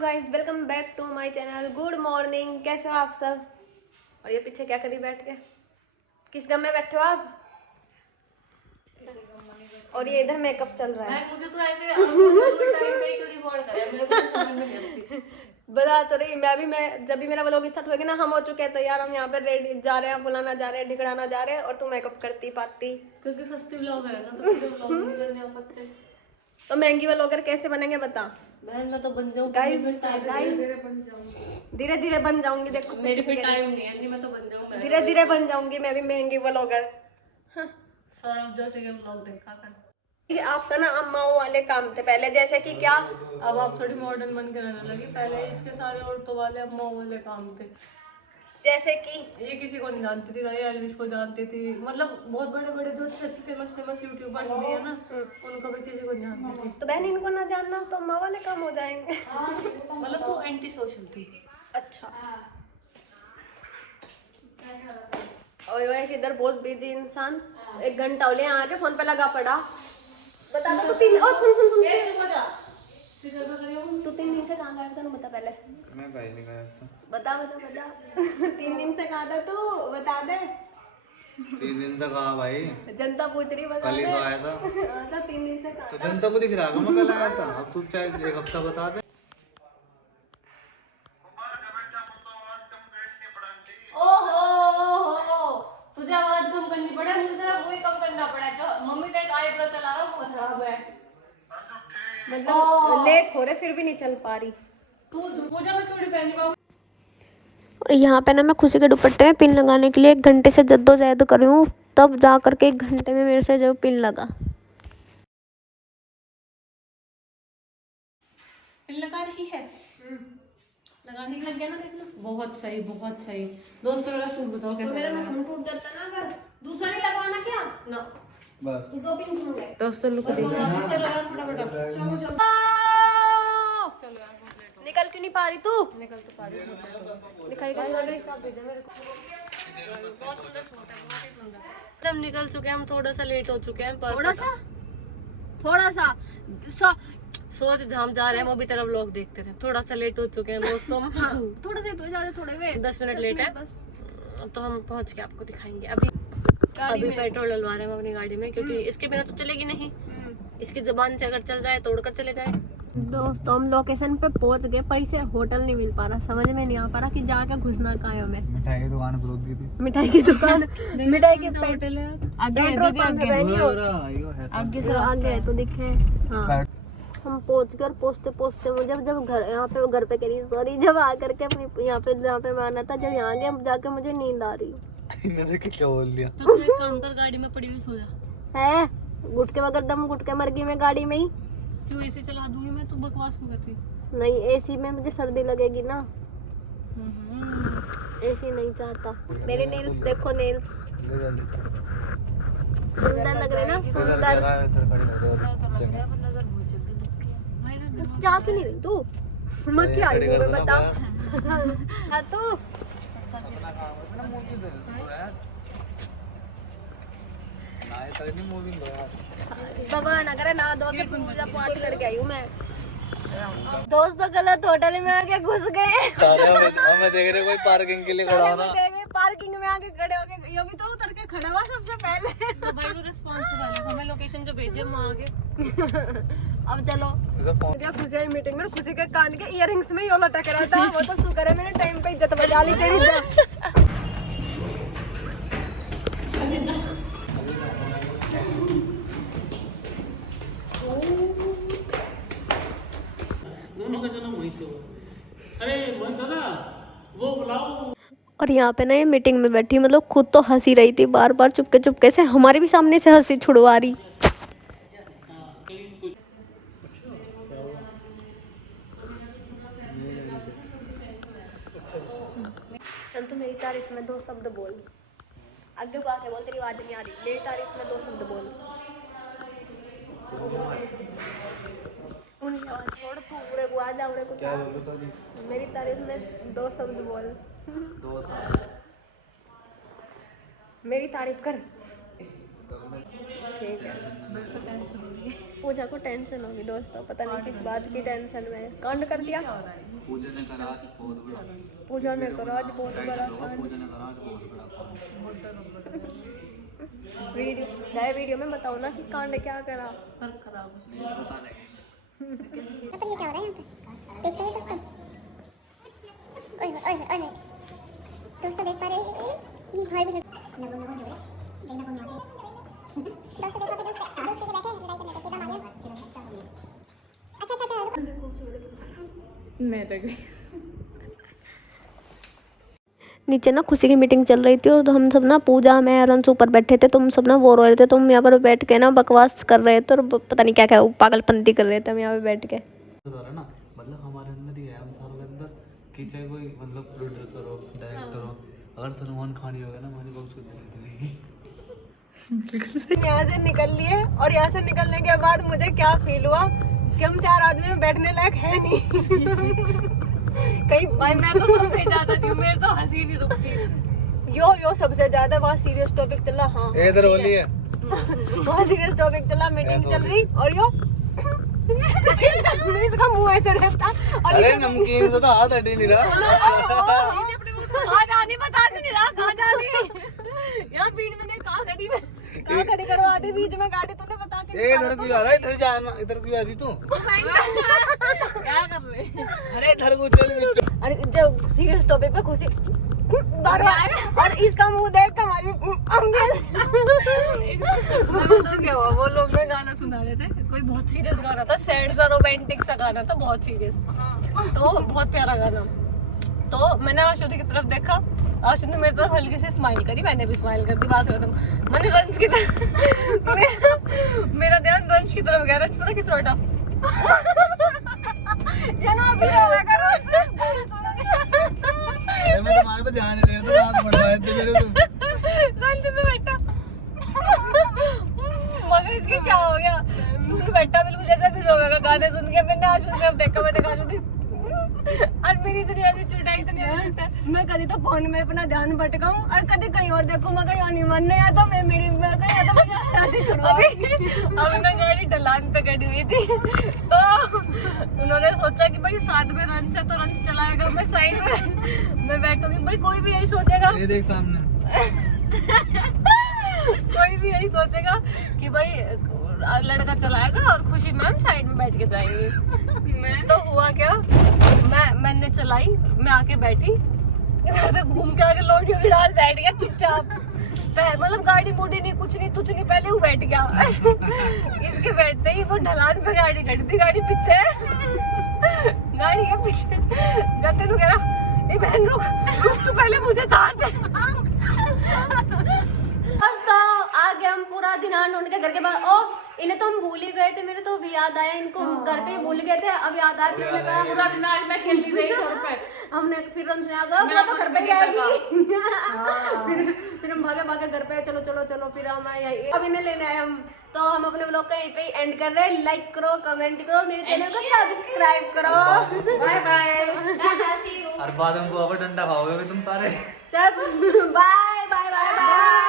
Guys welcome back to my channel. Good morning, कैसे हो आप सब? और ये पीछे क्या करी बैठ के? किस गम में बैठे हो आप? और ये इधर मेकअप चल रहा है। मुझे तो ऐसे टाइम पे ही क्यों रिकॉर्ड कराया, मेरे को समझ में नहीं आती। बता तो रही मैं जब भी मेरा व्लॉग स्टार्ट होगा ना, हम हो चुके हैं तैयार। हम यहाँ पे रेडी जा रहे हैं, बुलाना जा रहे हैं, ढिकड़ाना जा रहे हैं, और तू मेकअप करती पाती क्योंकि सस्ती व्लॉग है ना, तो मुझे व्लॉग नहीं करने आ सकते। तो महंगी व्लॉगर कैसे बनेंगे बता? बहन मैं तो बन जाऊँ, गाइस धीरे बन जाऊँ। धीरे धीरे बन जाऊंगी। देखो मेरे पे टाइम नहीं है, नहीं मैं तो बन जाऊँ। धीरे धीरे बन जाऊंगी मैं भी महंगी व्लॉगर। सौरभ जोशी के व्लॉग देखा कर। आपका ना अम्माओं वाले काम थे पहले, जैसे कि क्या? अब आप थोड़ी मॉडर्न बन के रहने लगी, पहले इसके सारे औरतों वाले अम्मा वाले काम थे। जैसे कि ये किसी को नहीं जानती थी, ये एल्विश को जानती थी, मतलब बहुत बड़े बड़े जो अच्छे अच्छे फेमस यूट्यूबर्स भी है ना, उनको भी किसी को नहीं जानती थी। तो बहन इनको ना जानना तो अम्मा वाले काम हो जाएंगे। मतलब वो एंटी सोशल थी। अच्छा। ओए ओए किधर बहुत बिजी इंसान। 1 घंटा हो लिया यहाँ के फोन पे लगा पड़ा। बता दो तू 3 और सुन तू 3 दिन से कहाँ गया था? बता पहले। मैं कहीं नहीं गया था। बता 3 दिन से कहाँ था तू? बता दे। 3 दिन तक कहा भाई, जनता पूछ रही, बता कल ही दे। तो आया था। तो 3 दिन से कहाँ तो था? जनता को दिख रहा था मैं कल आया था। अब तू चाहे 1 हफ्ता बता दे। ओहो, तुझे आवाज कम करनी पड़े, मुझे तेरा वही कम करना पड़ा। जो मम्मी का एक आईब्रो चला रहा हूँ, वो खराब है। मतलब लेट हो रहे फिर भी नहीं चल पा रही। तू पूजा में चूड़ी पहनी पाऊँ। और यहाँ पे ना मैं खुशी के दुपट्टे में पिन लगाने के लिए 1 घंटे से जद्दोजहद कर रही हूँ, तब जा करके 1 घंटे में मेरे से जो पिन लगा। पिन लगा रही है, लगाने लग गया ना, देखना बहुत सही बहुत सही। दोस्तों मेरा सूट बताओ कैसा मेरा लग रहा है? मुंह टूट जाता ना, अगर दूसरा नहीं लगवाना क्या ना बस 2 पिन हो गए। दोस्तों लुक देखो। चलो यार फटाफट चलो चलो चलो यार, बहुत लेट हो गया। निकल क्यों नहीं पा रही तू? निकल तो पा रही हूँ, बहुत लेट हो गया। दिखाई भाई वाले हिसाब भेजा मेरे को। बहुत सुंदर सूट है, बहुत ही सुंदर। हम निकल चुके हैं, हम थोड़ा सा लेट हो चुके हैं, पर थोड़ा सा सोच हम जा रहे हैं वो भी तरफ लोग देखते रहे। थोड़ा सा लेट हो चुके हैं दोस्तों। हाँ, थोड़ा सा तो ज्यादा थोड़े वे 10 मिनट लेट है बस। अब तो हम पहुंच के आपको दिखाएंगे। अभी पेट्रोल डलवा रहे हैं हम अपनी गाड़ी में, क्योंकि इसके बिना तो चलेगी नहीं। इसकी जुबान से अगर चल जाए तोड़कर चले जाए। दोस्तों हम लोकेशन पे पहुंच गए, पर इसे होटल नहीं मिल पा रहा। समझ में नहीं आ पा रहा कि जाके घुसना कहाँ है हमें। मिठाई की दुकान पर रोक दी थी। मिठाई की दुकान मिठाई की होटल है पेट्रोल पंप है बहनी हो। आगे से आगे है तो दिखे। हाँ हम पहुंच गए। पहुंचते पहुंचते मुझे जब घर यहाँ पे घर पे करी सॉरी जब आ करके अपनी यहाँ पे जहाँ पे मैं आना था, जब यहाँ गए जाके मुझे नींद आ रही क्या बोल दिया? तो तू एक काम कर, गाड़ी में पड़ी हुई सो जा। है। गुटके बगैर दम गुटके मर गई मैं गाड़ी में ही। क्यों एसी चला दूंगी मैं, तू बकवास क्यों करती है? नहीं एसी में मुझे सर्दी लगेगी ना, एसी नहीं चाहता। मेरे नेल्स देखो, नेल्स सुंदर लग रहे हैं ना, सुंदर। जा क्यों नहीं रही तू? मैं क्या आई हूँ बता। तू भगवान अगर ना दो के पूजा पाठ करके आई हूँ मैं। दोस्तों गलत होटल में आके घुस गए। हमें देख रहे कोई पार्किंग के लिए खड़ा होना। पार्किंग में आके खड़े हो गए। ये भी तो उतर के खड़ा हुआ सबसे पहले। तो भाई वो रिस्पॉन्सिबल है, हमें लोकेशन जो भेजे वहाँ आके। अब चलो मुझे खुशी आई मीटिंग में। खुशी के कान के इयररिंग्स में ये लटक रहा था। वो तो शुक्र है मैंने टाइम पे इज्जत बचा ली तेरी। दोनों का जन्म वहीं से हुआ। अरे मोहन दादा वो बुलाओ। और यहाँ पे ना ये मीटिंग में बैठी, मतलब खुद तो हंसी रही थी, बार बार चुपके चुपके से हमारे भी सामने से हंसी छुड़वा रही। चल तू मेरी तारीफ में 2 शब्द बोल। आगे को आके बोल, तेरी आवाज नहीं आ रही। मेरी तारीफ में 2 शब्द बोल। उनकी आवाज छोड़, तू उड़े को आ जा। उड़े को क्या बोलूं तो जी? मेरी तारीफ में 2 शब्द बोल। 2 साल मेरी तारीफ कर। ठीक है। पूजा को टेंशन होगी दोस्तों, पता नहीं किस बात की टेंशन में। कांड कर दिया पूजा ने करा आज बहुत बड़ा पूजा ने करा आज बहुत बड़ा कांड। पूजा ने करा आज बहुत बड़ा वीडियो चाहे वीडियो में बताओ ना कि कांड क्या करा। नहीं पता नहीं पता नहीं क्या हो रहा है यहाँ पे। देख रहे हो दोस्तों? ओए ओए ओए दोस्तों देख पा रहे हो? भाई भी लगो लगो जो है देखना कौन आते दोस्तों देखो दोस्तों के बैठे लड़ाई करने को सीधा मारियो। अच्छा अच्छा अच्छा मैं तो गई। नीचे ना खुशी की मीटिंग चल रही थी और हम सब ना पूजा मैं और अंशु ऊपर बैठे थे। तुम सब ना वो रो रहे थे, तुम यहाँ पर बैठ के ना बकवास कर रहे थे और पता नहीं क्या क्या पागलपंती कर रहे थे हम यहाँ पे बैठ के। ना मतलब हमारे अंदर ही है, हम सारों के अंदर कि चाहे कोई मतलब प्रोड्यूसर हो डायरेक्टर हो, अगर सलमान खान ही होगा ना हमारी बहुत कुछ यहाँ से निकल लिए और यहाँ से निकलने के बाद मुझे क्या फील हुआ कि हम 4 आदमी में बैठने लायक है नहीं। कहीं भाई मैं तो सबसे ज्यादा थी, मेरे तो हंसी नहीं रुकती। यो सबसे ज्यादा वहाँ सीरियस टॉपिक चल रहा। हाँ इधर होली है वहाँ सीरियस टॉपिक चल रहा, मीटिंग चल रही और यो इसका मुंह ऐसे रहता और अरे नमकीन से तो हाथ हट ही नहीं रहा। कहाँ जानी बता क्यों नहीं रहा, कहाँ जानी? यहाँ बीच में नहीं, कहाँ खड़ी में? कहाँ खड़ी करवा दी बीच में गाड़ी, तूने बता के ए इधर क्यों आ रहा है? इधर जा ना, इधर क्यों आ रही तू? क्या कर रहे? अरे इधर को चल बच्चा। अरे जब सीरियस टॉपिक पे खुशी बार-बार और इसका मुंह देख के हमारी तो क्या हुआ, वो लोग में गाना सुना रहे थे, कोई बहुत सीरियस गाना था, सैड सा रोमांटिक सा गाना था, बहुत सीरियस, तो बहुत प्यारा गाना। तो मैंने आशुति की तरफ देखा, आशुति ने मेरी तरफ हल्की सी स्माइल करी, मैंने भी स्माइल कर दी। बात खत्म। मैंने रंज की तरफ मेरा ध्यान रंज की तरफ गया। रंज पता किस रोटा जनाब भी होगा करो। मैं तुम्हारे पे ध्यान नहीं दे रहा था, रात बढ़वाए थे मेरे तो। रंज में बैठा मगर इसके क्या हो गया, सुन बैठा बिल्कुल जैसे भी रोएगा गाने सुन के। मैंने आज उसने देखा, मैंने कहा थी और मेरी दुनिया की चुटाई मैं कभी तो फोन में अपना ध्यान भटकाऊं और कभी कहीं और देखूं, मगर यहाँ नहीं मन नहीं आता। मैं मेरी मैं कहीं आता मुझे ऐसे छुड़वाई। अभी ना गाड़ी ढलान पे खड़ी हुई थी, तो उन्होंने सोचा कि भाई साथ में रंज है तो रंज चलाएगा, मैं साइड में मैं बैठूंगी। भाई कोई भी यही सोचेगा, ये देख सामने कोई भी यही सोचेगा कि भाई लड़का चलाएगा और खुशी मैम साइड में बैठ के जाएंगी। तो हुआ क्या, मैंने चलाई, मैं आके बैठी, इधर से घूम के आके लोटियों की डाल बैठ गया चुपचाप। मतलब गाड़ी मुड़ी नहीं, कुछ नहीं, तुझ नहीं, पहले वो बैठ गया। इसके बैठते ही वो ढलान पे गाड़ी खड़ी थी, गाड़ी पीछे, गाड़ी के पीछे जाते तो कह रहा ये बहन रुक रुक, तू पहले मुझे तार दे। बस तो आगे हम पूरा दिन ढूंढ के घर के बाहर। ओ इन्हें तो हम भूल ही गए थे, मेरे तो अभी याद आया, इनको घर पे ही भूल गए थे, अब याद आया। फिर कहा पूरा दिन आज मैं खेली रही घर पे। हमने फिर उनसे आ गया पूरा तो घर पे ही रहेगी। फिर हम भागे भागे घर पे, चलो चलो चलो, फिर हम आए यहीं। अब इन्हें लेने आए हम, तो हम अपने व्लॉग का यहीं पे एंड कर रहे हैं। लाइक करो, कमेंट करो, मेरे चैनल को सब्सक्राइब करो। Bye bye. और बाद में डंडा खाओगे तुम सारे। चल बाय बाय बाय बाय।